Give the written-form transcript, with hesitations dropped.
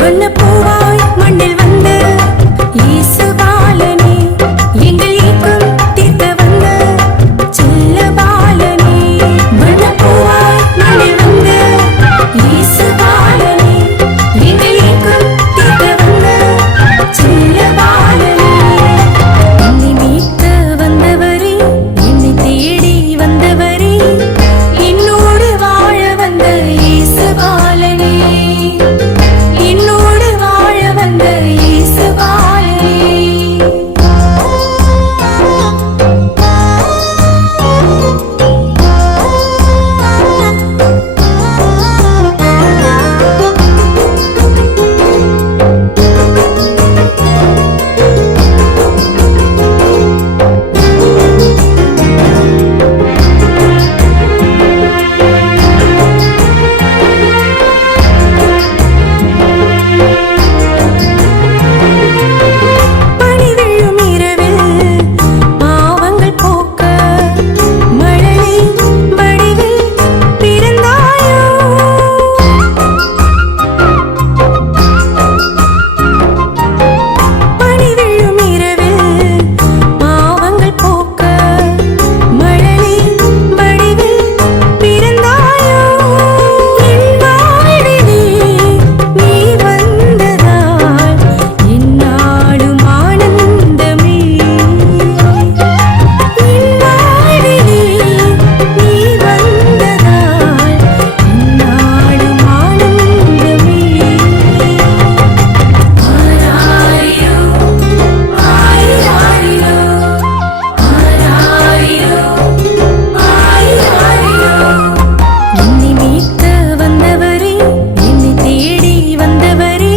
வண்ணப்பூவாய் மண்ணில் வந்த இயேசு பாலனே, எங்கள் ஏக்கம் தீர்க்க வந்த செல்ல பாலனே. வண்ணப்பூவாய் மண்ணில் வந்த இயேசு பாலனே, எங்கள் ஏக்கம் தீர்க்க வந்த செல்ல பாலனே. என்னை மீட்க வந்தவரே, என்னை தேடி வந்தவரே, என்னோடு வாழ வந்த இயேசு பாலனே, என்னோடு வாழ வந்த இயேசு பாலனே. பனி விழும் இரவில் பாவங்கள் போக்க மழலை வடிவில் பிறந்தாயோ. பனி விழும் இரவில் பாவங்கள் போக்க மழலை வடிவில் பிறந்தாயோ. என் வாழ்விலே நீ வந்ததால் என்னாலும் ஆனந்தமே. என் வாழ்விலே நீ வந்ததால் என்னாலும் ஆனந்தமே. ஆராரிரோ ஆயிராரிரோ, ஆராரிரோ ஆயிராரிரோ. என்னை மீட்க வந்தவரே, என்னை தேடி வந்தவரே,